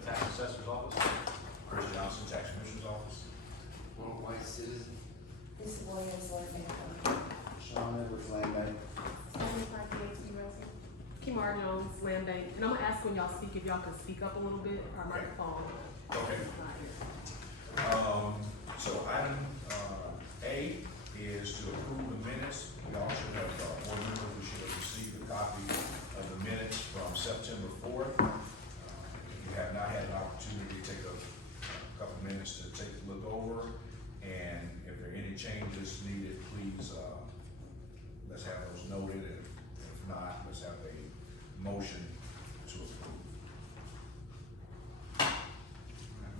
the tax assessor's office. Chris Johnson, Tax Commissioner's Office. Well, white citizen. This Williams Land Bank. Sean Edwards, Land Bank. Kimar Jones, Land Bank, and I'm gonna ask when y'all speak, if y'all can speak up a little bit, our microphone. Okay. So item, A is to approve the minutes. We all should have, board members, we should have received a copy of the minutes from September 4th. If you have not had an opportunity to take a couple minutes to take a look over, and if there are any changes needed, please, let's have those noted, and if not, let's have a motion to approve.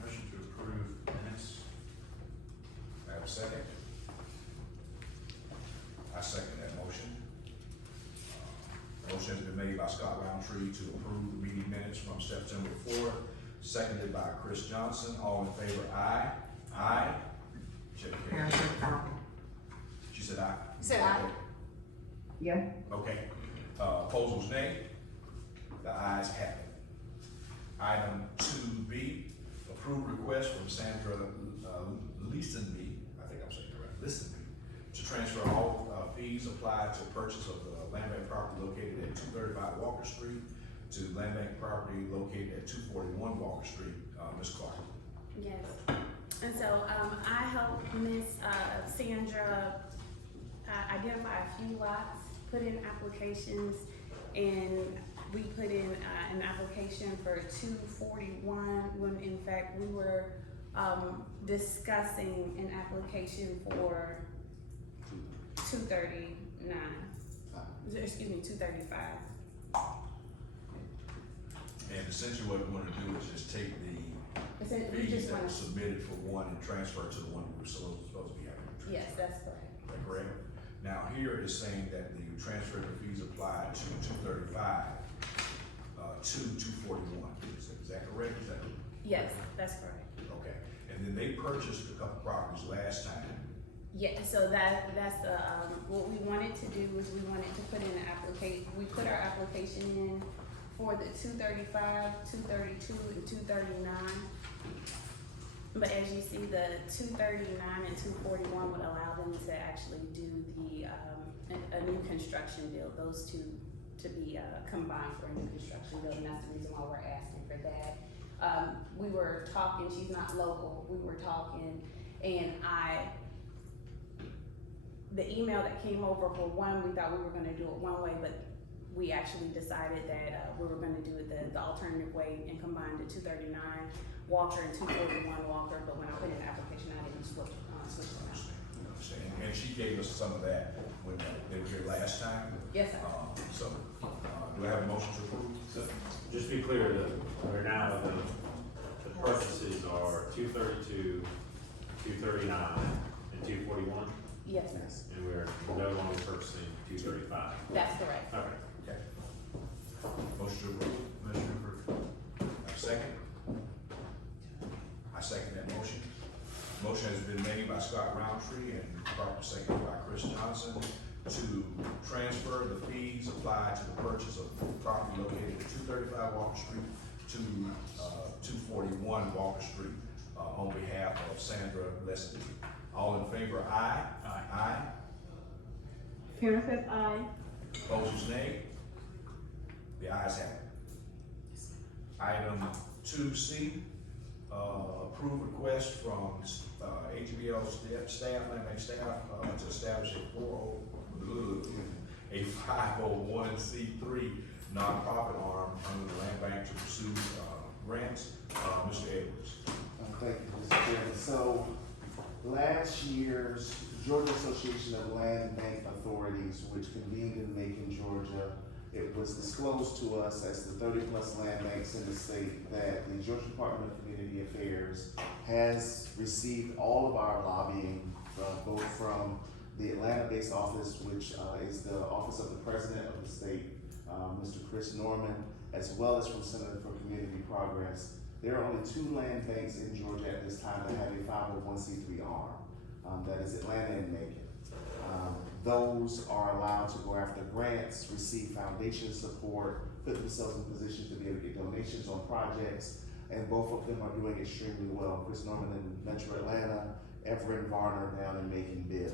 Motion to approve minutes. I have a second. I second that motion. Motion has been made by Scott Roundtree to approve the meeting minutes from September 4th, seconded by Chris Johnson. All in favor, aye. Aye. Check the carry. She said aye. You said aye? Yeah. Okay. Opposed was nay. The ayes have it. Item 2B, approved request from Sandra Listenby, I think I'm saying it right, Listenby, to transfer all fees applied to purchase of the land bank property located at 235 Walker Street to land bank property located at 241 Walker Street. Ms. Clark. Yes, and so, I helped Miss Sandra identify a few lots, put in applications, and we put in an application for 241, when in fact we were discussing an application for 239, excuse me, 235. And essentially what we want to do is just take the We fees just that were want to, submitted for one and transfer it to the one we were supposed to be having. yes, that's correct. Is that correct? Now, here is saying that the transfer of fees applied to 235, to 241. Is that correct? Is that? Yes, that's correct. Okay. And then they purchased a couple properties last time. Yeah, so that's the, what we wanted to do was we wanted to put in an we put our application in for the 235, 232, and 239. But as you see, the 239 and 241 would allow them to actually do the, a new construction deal, those two to be, combined for a new construction deal, and that's the reason why we're asking for that. We were talking, she's not local, we were talking, and the email that came over for one, we thought we were gonna do it one way, but we actually decided that, we were gonna do it the alternative way and combine the 239 Walker and 241 Walker, but when I put in the application, I didn't switch them out. Understand? And she gave us some of that when they were here last time. Yes, sir. Do I have a motion to approve? So, just to be clear, we're now, the purchases are 232, 239, and 241, Yes, sir. and we're no longer purchasing 235. That's correct. Okay. Okay. Motion to approve. Motion approved. Have a second? I second that motion. Motion has been made by Scott Roundtree and properly seconded by Chris Johnson to transfer the fees applied to the purchase of property located at 235 Walker Street to 241 Walker Street on behalf of Sandra Leslie. All in favor, aye? Aye. Aye. Karen says aye. Opposed, nay. The ayes have it. Item 2C, approved request from HBL staff, land bank staff, to establish a 501c3 nonprofit arm under the land bank to pursue grants. Mr. Edwards. Thank you, Mr. Chairman. So, last year's Georgia Association of Land Bank Authorities, which convened in Macon, Georgia, it was disclosed to us as the 30+ land banks in the state that the Georgia Department of Community Affairs has received all of our lobbying, both from the Atlanta-based office, which is the Office of the President of the state, Mr. Chris Norman, as well as from Center for Community Progress. There are only 2 land banks in Georgia at this time that have a 501c3 arm, that is Atlanta and Macon. Those are allowed to go after grants, receive foundation support, put themselves in position to be able to get donations on projects. and both of them are doing extremely well. Chris Norman in Metro Atlanta, Everett Varner down in Macon Bibb.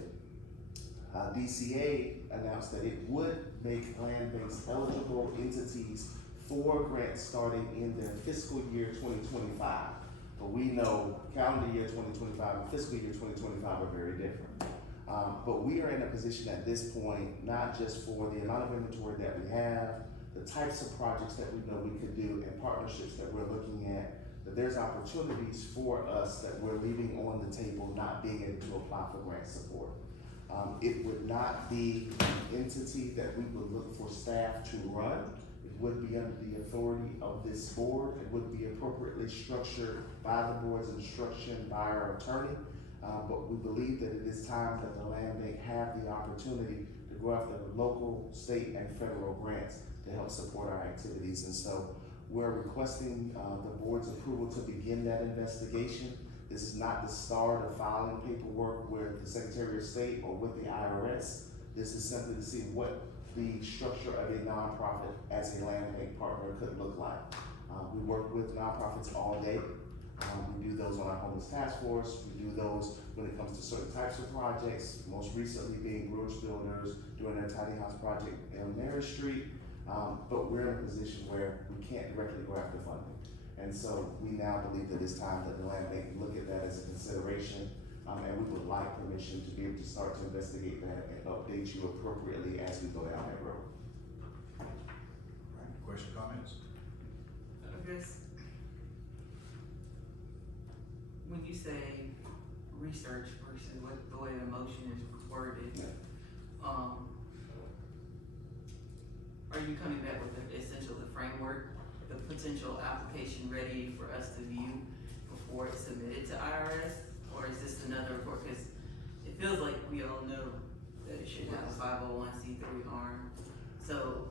DCA announced that it would make land banks eligible entities for grants starting in their fiscal year 2025. But we know calendar year 2025 and fiscal year 2025 are very different. But we are in a position at this point, not just for the amount of inventory that we have, the types of projects that we know we could do, and partnerships that we're looking at, that there's opportunities for us that we're leaving on the table, not being able to apply for grant support. It would not be an entity that we would look for staff to run. It would be under the authority of this board. It would be appropriately structured by the board's instruction by our attorney. But we believe that it is time that the land bank have the opportunity to go after local, state, and federal grants to help support our activities. And so we're requesting the board's approval to begin that investigation. This is not the start of filing paperwork with the Secretary of State or with the IRS. This is simply to see what the structure of a nonprofit as a land bank partner could look like. We work with nonprofits all day. We do those on our homeless task force. We do those when it comes to certain types of projects, most recently being bridge builders, doing their tiny house project on Mary Street. But we're in a position where we can't directly go after funding. And so we now believe that it's time that the land bank look at that as a consideration. And we would like permission to be able to start to investigate that and update you appropriately as we go down that road. Right, question, comments? I guess, when you say research versus what the way the motion is worded, are you coming back with the framework, the potential application ready for us to view before it's submitted to IRS? Or is this another, because it feels like we all know that it should have a 501c3 arm. So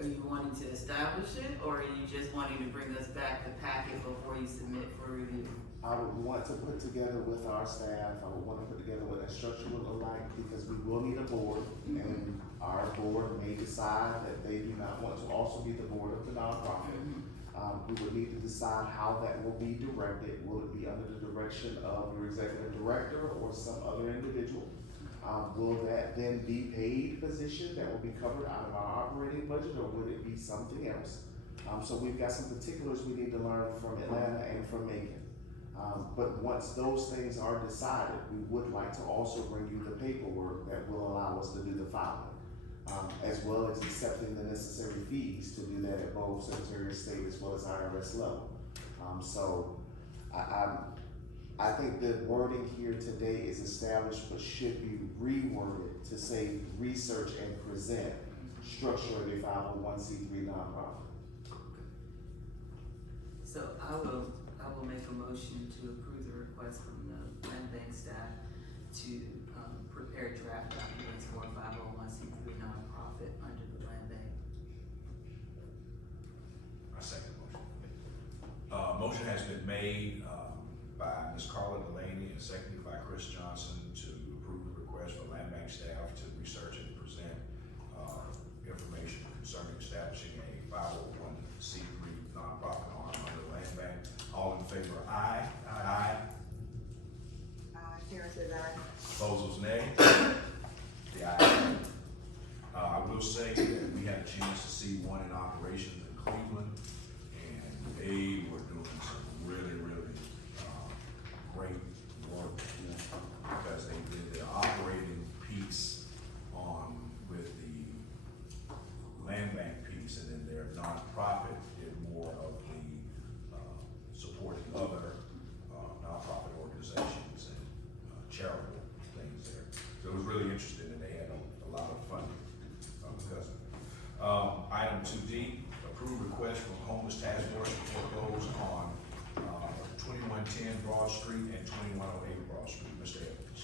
are you wanting to establish it, or are you just wanting to bring us back the packet before you submit for review? I would want to put together with our staff, I would want to put together what that structure would look like, because we will need a board, and our board may decide that they do not want to also be the board of the nonprofit. We would need to decide how that will be directed. Will it be under the direction of your executive director or some other individual? Will that then be paid position that will be covered out of our operating budget, or would it be something else? So we've got some particulars we need to learn from Atlanta and from Macon. But once those things are decided, we would like to also bring you the paperwork that will allow us to do the filing, as well as accepting the necessary fees to do that at both Secretary of State as well as IRS level. So I think the wording here today is established, but should be reworded to say research and present structure of a 501c3 nonprofit. So I will make a motion to approve the request from the land bank staff to prepare draft documents for a 501c3 nonprofit under the land bank. I second the motion. Motion has been made by Ms. Carla Delaney and seconded by Chris Johnson to approve the request for land bank staff to research and present information concerning establishing a 501c3 nonprofit arm under the land bank. All in favor, aye. Aye. Karen says aye. Opposers, nay. The ayes. I will say that we had a chance to see one in operations in Cleveland, and they were doing some really, really great work because they did their operating piece with the land bank piece, and then their nonprofit did more of the supporting other nonprofit organizations and charitable things there. So it was really interesting, and they had a lot of funding because of it. Item 2D, approved request from homeless task force for foreclosure on 2110 Broad Street and 2108 Broad Street. Mr. Evans.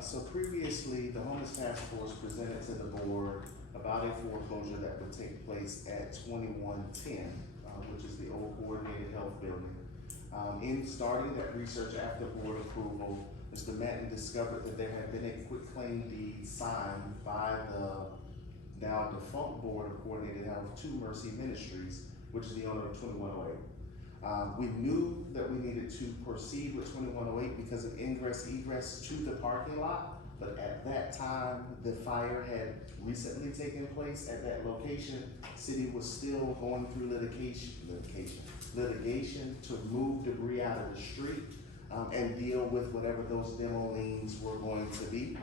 So previously, the homeless task force presented to the board about a foreclosure that would take place at 2110, which is the old coordinated health building. In starting that research after board approval, Mr. Manton discovered that there had been a quitclaim deed signed by the now defunct board of coordinated health to Mercy Ministries, which is the owner of 2108. We knew that we needed to proceed with 2108 because of ingress egress to the parking lot, but at that time, the fire had recently taken place at that location. City was still going through litigation to move debris out of the street, and deal with whatever those demo liens were going to be.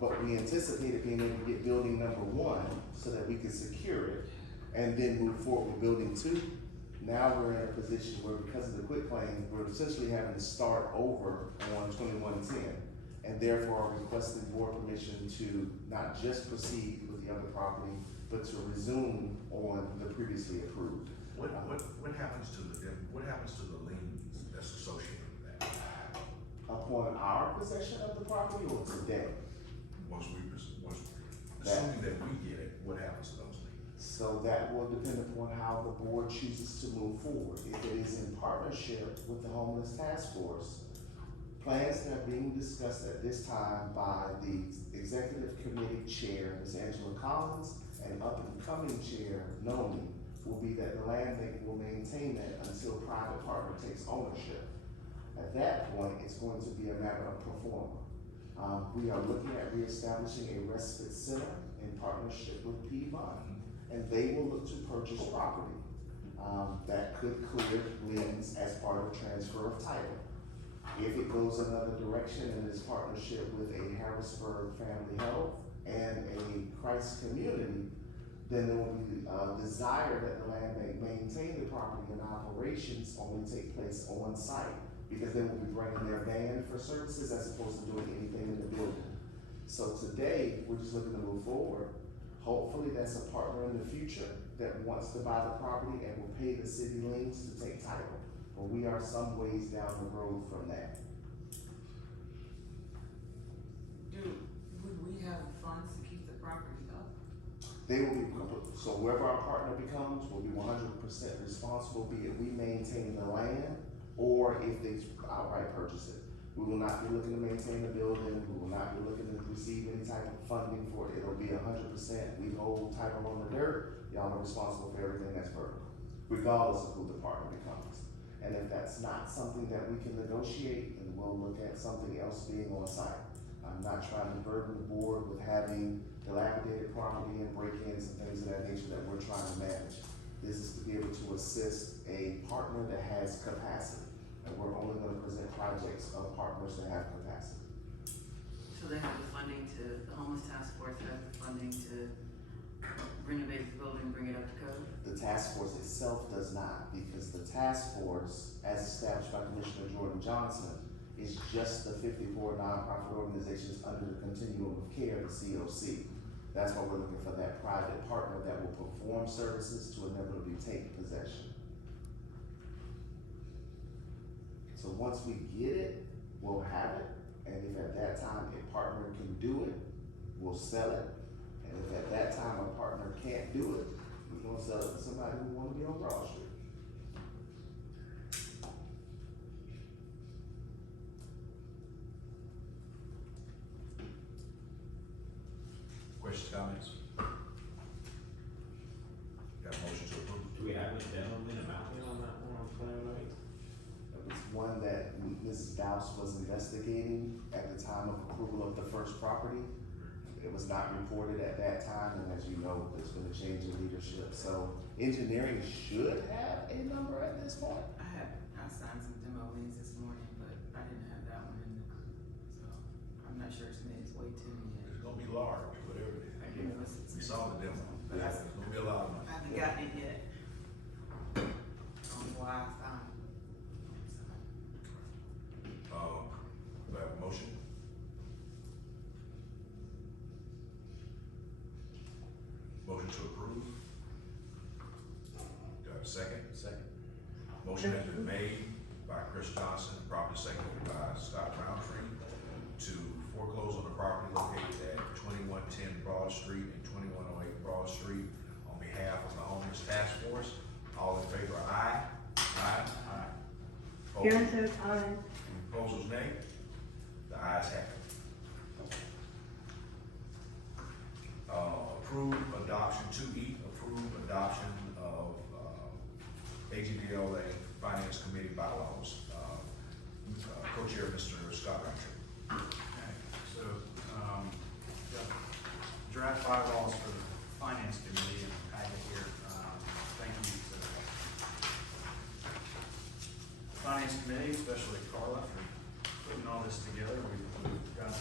But we anticipated being able to get building number 1 so that we could secure it and then move forward with building 2. Now we're in a position where, because of the quitclaim, we're essentially having to start over on 2110, and therefore are requesting board permission to not just proceed with the other property, but to resume on the previously approved. What happens to the liens that's associated with that? Upon our possession of the property or today? Assuming that we get it, what happens to those liens? So that will depend upon how the board chooses to move forward. If it is in partnership with the homeless task force, plans that are being discussed at this time by the executive committee chair, Ms. Angela Collins, and up and coming chair, Nomi, will be that the land bank will maintain it until private partner takes ownership. At that point, it's going to be a matter of pro forma. We are looking at reestablishing a respite center in partnership with Piedmont, and they will look to purchase property that could clear liens as part of transfer of title. If it goes another direction and is partnership with a Harrisburg Family Health and a Christ Community, then there will be a desire that the land bank maintain the property and operations only take place on site, because they will be bringing their van for services as opposed to doing anything in the building. So today, we're just looking to move forward. Hopefully that's a partner in the future that wants to buy the property and will pay the city liens to take title. But we are some ways down the road from that. Would we have funds to keep the property up? They will be, so whoever our partner becomes will be 100% responsible, be it we maintain the land or if they outright purchase it. We will not be looking to maintain the building, we will not be looking to receive any type of funding for it. It'll be 100%, we hold title on the dirt, y'all are responsible for everything that's vertical, regardless of who the partner becomes. And if that's not something that we can negotiate, then we'll look at something else being on site. I'm not trying to burden the board with having dilapidated property and break-ins and things of that nature that we're trying to manage. This is to be able to assist a partner that has capacity. And we're only gonna present projects of partners that have capacity. So they have the funding the homeless task force has the funding to renovate the building, bring it up to code? The task force itself does not, because the task force, as established by Commissioner Jordan Johnson, is just the 54 nonprofit organizations under the continuum of care, the COC. That's why we're looking for that private partner that will perform services to inevitably take possession. So once we get it, we'll have it, and if at that time a partner can do it, we'll sell it. And if at that time a partner can't do it, we're gonna sell it to somebody who wanna be on Broad Street. Questions, comments? Got a motion to approve? Do we have any demo in mounting on that one on 2108? It was one that Mrs. Douse was investigating at the time of approval of the first property. It was not reported at that time, and as you know, there's been a change in leadership. So engineering should have a number at this point. I signed some demo liens this morning, but I didn't have that one in the, so I'm not sure it's made its way to me yet. It's gonna be large, whatever it I is. do know it's. We saw the demo. But It's gonna be a lot of money. I haven't gotten it yet. On why I signed. Do I have a motion? Motion to approve? Do I have a second? Second. Motion has been made by Chris Johnson, properly seconded by Scott Roundtree, to foreclose on the property located at 2110 Broad Street and 2108 Broad Street on behalf of the homeless task force. All in favor, aye? Aye. Aye. Karen says aye. Opposers, nay? The ayes have it. Approve adoption, 2E, approve adoption of AGBLA Finance Committee bylaws. Co-chair, Mr. Scott Roundtree. Okay, so, got draft bylaws for the finance committee and packet here. Thank you to the finance committee, especially Carla, for putting all this together. We've got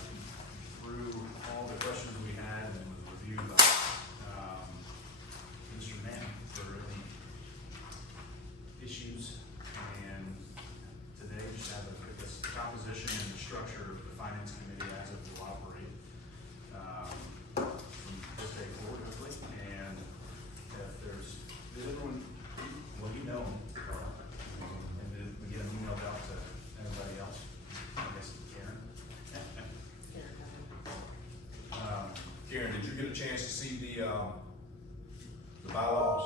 through all the questions we had and was reviewed by, Mr. Mann for any issues. And today, just have this composition and the structure of the finance committee as it will operate, from this day forward, hopefully. And if there's, does everyone, well, you know, Carl, and then we get them emailed out to everybody else, I guess Karen. Karen, did you get a chance to see the bylaws?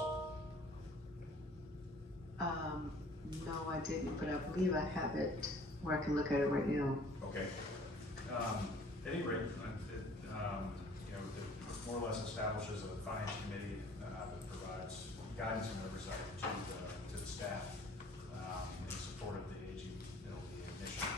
No, I didn't, but I believe I have it where I can look at it right now. Okay. At any rate, you know, it more or less establishes a finance committee that provides guidance and oversight to the staff in support of the AGLBA mission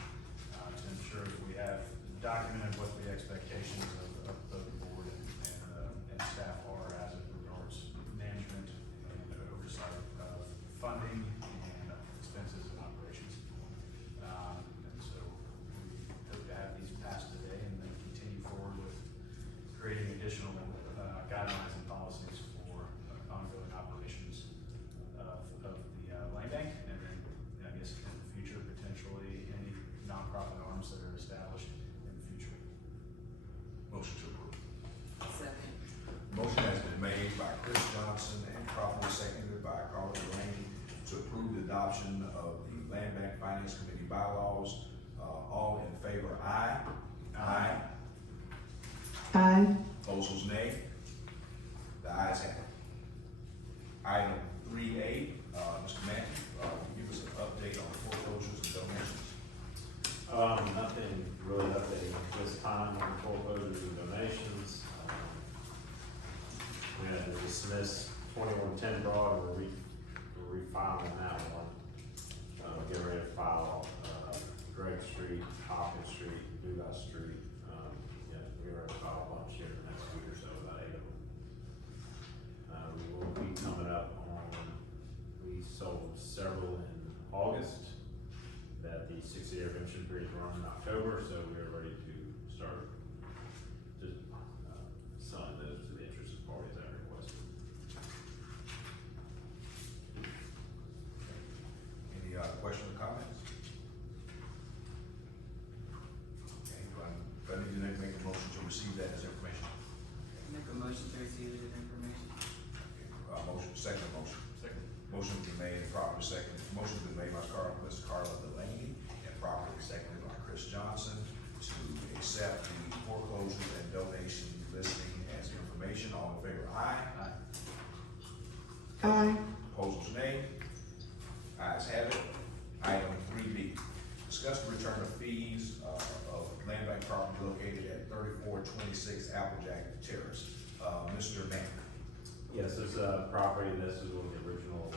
to ensure that we have documented what the expectations of both the board and staff are as it regards management and oversight of funding and expenses and operations. And so we hope to have these passed today and then continue forward with creating additional guidelines and policies for ongoing operations of the land bank, and then I guess in the future, potentially any nonprofit arms that are established in the future. Motion to approve. Second. Motion has been made by Chris Johnson and properly seconded by Carla Delaney to approve the adoption of the Land Bank Finance Committee bylaws. All in favor, aye. Aye. Aye. Opposals, nay. The ayes have it. Item 3A, Mr. Mackey, will you give us an update on foreclosures and donations? Nothing really updating this time on foreclosures and donations. We had to dismiss 2110 Broad, we're refiling that one. Get ready to file, Gregg Street, Hopkins Street, Dugas Street. Yeah, we're ready to file a bunch here in the next week or so, about 8 of them. We will be coming up on, we sold several in August, that the 60-day redemption period is running in October, so we are ready to start just selling those to the interested parties that requested. Any questions or comments? Okay, do I need to make a motion to receive that as information? Make a motion to receive this information. Okay, motion, second motion. Second. Motion been made and properly seconded. Motion been made by Ms. Carla Delaney and properly seconded by Chris Johnson to accept the foreclosures and donation listing as information. All in favor, aye. Aye. Opposals, nay. Ayes have it. Item 3B, discuss the return of fees of land bank property located at 3426 Applejack Terrace. Mr. Mann. Yes, this is a property, this is one of the original,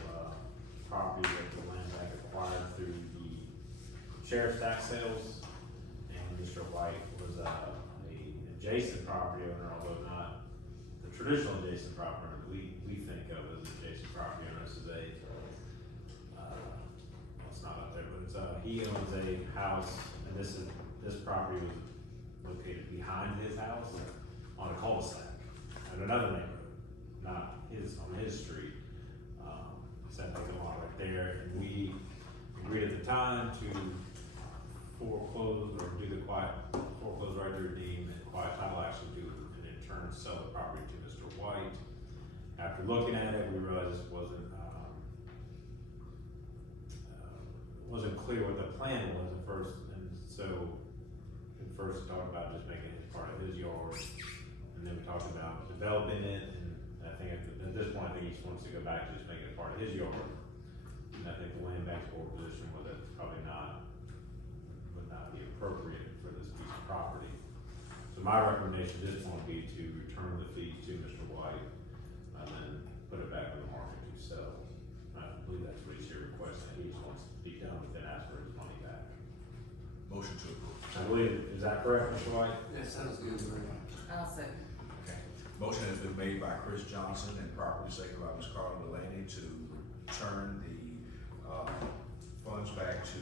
property that the land bank acquired through the sheriff's tax sales. And Mr. White was, a adjacent property owner, although not the traditional adjacent property owner we think of as adjacent property owner. This is well, it's not up there, but it's, he owns a house, and this property was located behind his house on a cul-de-sac in another neighborhood, not on his street. Set like a lot right there, and we agreed at the time to foreclose or do the foreclose right to redeem and quiet title action to, and in turn sell the property to Mr. White. After looking at it, we realized it wasn't clear what the plan was at first, and so we first talked about just making it part of his yard, and then we talked about developing it, and I think at this point, I think he just wants to go back to just making it part of his yard. And I think the land bank's board position was that it's probably would not be appropriate for this piece of property. So my recommendation at this point would be to return the fee to Mr. White, and then put it back on the market to sell. believe that's what he's here requesting, he just wants to be done with it, ask for his money back. Motion to approve. I believe, is that correct, Mr. White? That sounds good, Mayor. I'll second. Okay. Motion has been made by Chris Johnson and properly seconded by Ms. Carla Delaney to turn the, funds back to,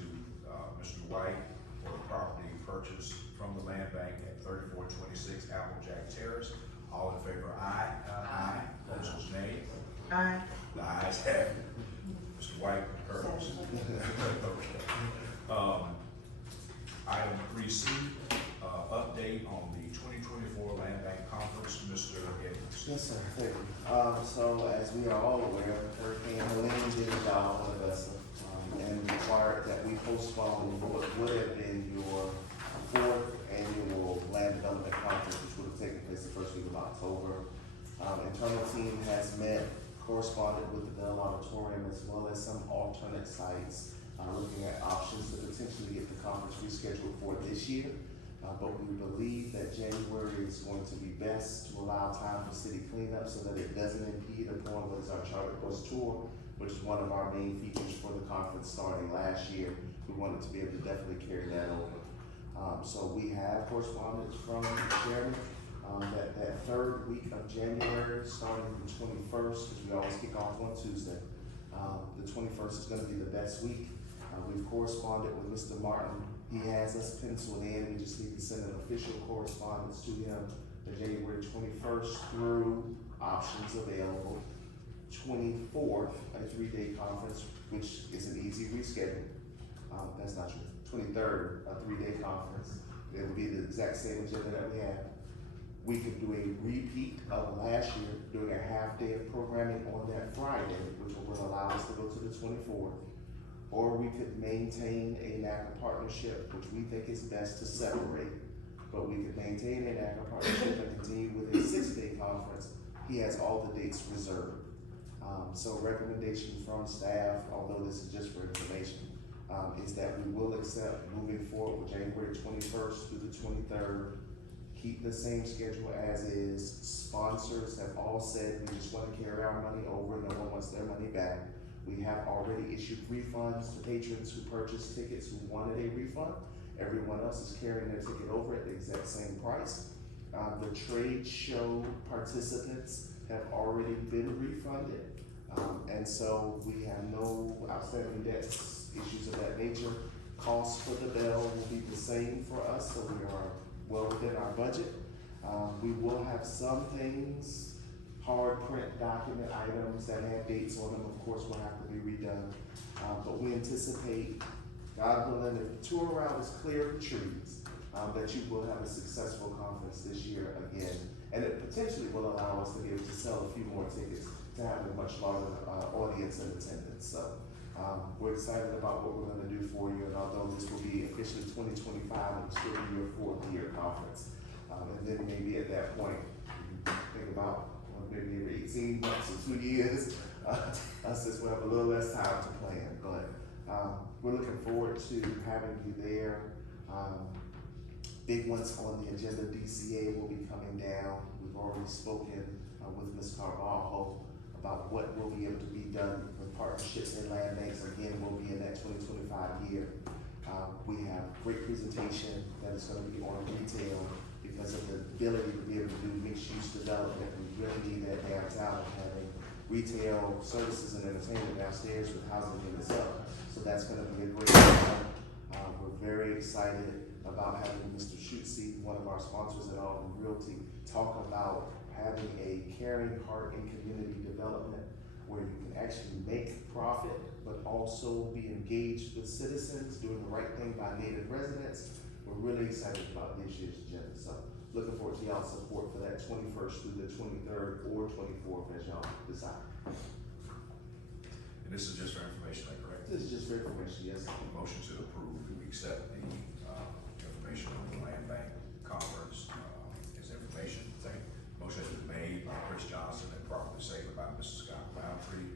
Mr. White for the property purchased from the land bank at 3426 Applejack Terrace. All in favor, aye. Aye. Opposed, nay. Aye. The ayes have it. Mr. White concurs. Item 3C, update on the 2024 Land Bank Conference, Mr. Edwards. Yes, sir. Thank you. So as we are all aware, Hurricane Helene did a job on Augusta, and required that we postpone what would have been your fourth annual land development conference, which would have taken place the first week of October. Internal team has met, corresponded with the Bell Auditorium as well as some alternate sites, looking at options to potentially get the conference rescheduled for this year. But we believe that January is going to be best to allow time for city cleanup so that it doesn't impede upon what is our Charter Course Tour, which is one of our main features for the conference starting last year. We wanted to be able to definitely carry that over. So we have correspondence from the chairman, that third week of January, starting the 21st, because we always kick off on Tuesday. The 21st is gonna be the best week. We've corresponded with Mr. Martin. He has us penciled in. We just need to send an official correspondence to him the January 21st through options available. 24th, a 3-day conference, which is an easy reschedule. That's not true. 23rd, a 3-day conference. It will be the exact same agenda that we had. We could do a repeat of last year, doing a half day of programming on that Friday, which will allow us to go to the 24th. Or we could maintain a NACA partnership, which we think is best to separate. But we could maintain a NACA partnership and continue with a 6-day conference. He has all the dates reserved. So recommendation from staff, although this is just for information, is that we will accept moving forward with January 21st through the 23rd. Keep the same schedule as is. Sponsors have all said we just want to carry our money over. No one wants their money back. We have already issued refunds to patrons who purchased tickets who wanted a refund. Everyone else is carrying their ticket over at the exact same price. The trade show participants have already been refunded. And so we have no outstanding debts, issues of that nature. Costs for the bell will be the same for us, so we are well within our budget. We will have some things, hard print document items that have dates on them, of course, will have to be redone. But we anticipate, God willing, if the tour route is clear of trees, that you will have a successful conference this year again. And it potentially will allow us to be able to sell a few more tickets to have a much larger audience in attendance. So we're excited about what we're gonna do for you, and although this will be officially 2025, it'll still be your 4th year conference. And then maybe at that point, you can think about maybe 18 months or 2 years, since we'll have a little less time to plan. But we're looking forward to having you there. Big ones on the agenda, DCA will be coming down. We've already spoken with Ms. Carvalho about what will be able to be done with partnerships and land banks. Again, we'll be in that 2025 year. We have great presentation that is going to be on retail because of the ability to be able to do mixed-use development. We really need that downtown, having retail services and entertainment downstairs with housing units up. So that's going to be a great one. We're very excited about having Mr. Schutze, one of our sponsors at Auburn Realty, talk about having a caring heart in community development where you can actually make profit, but also be engaged with citizens, doing the right thing by native residents. We're really excited about this year's agenda. So looking forward to y'all's support for that 21st through the 23rd or 24th as y'all decide. And this is just for information, is that correct? This is just for information, yes. Motion to approve, we accept the information on the land bank conference as information. Second. Motion has been made by Chris Johnson and properly seconded by Mrs. Scott Roundtree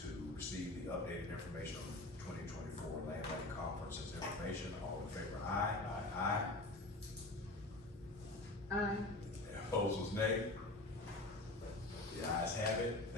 to receive the updated information on the 2024 land bank conference as information. All in favor, aye. Aye. Aye. Opposed was nay. The ayes have it.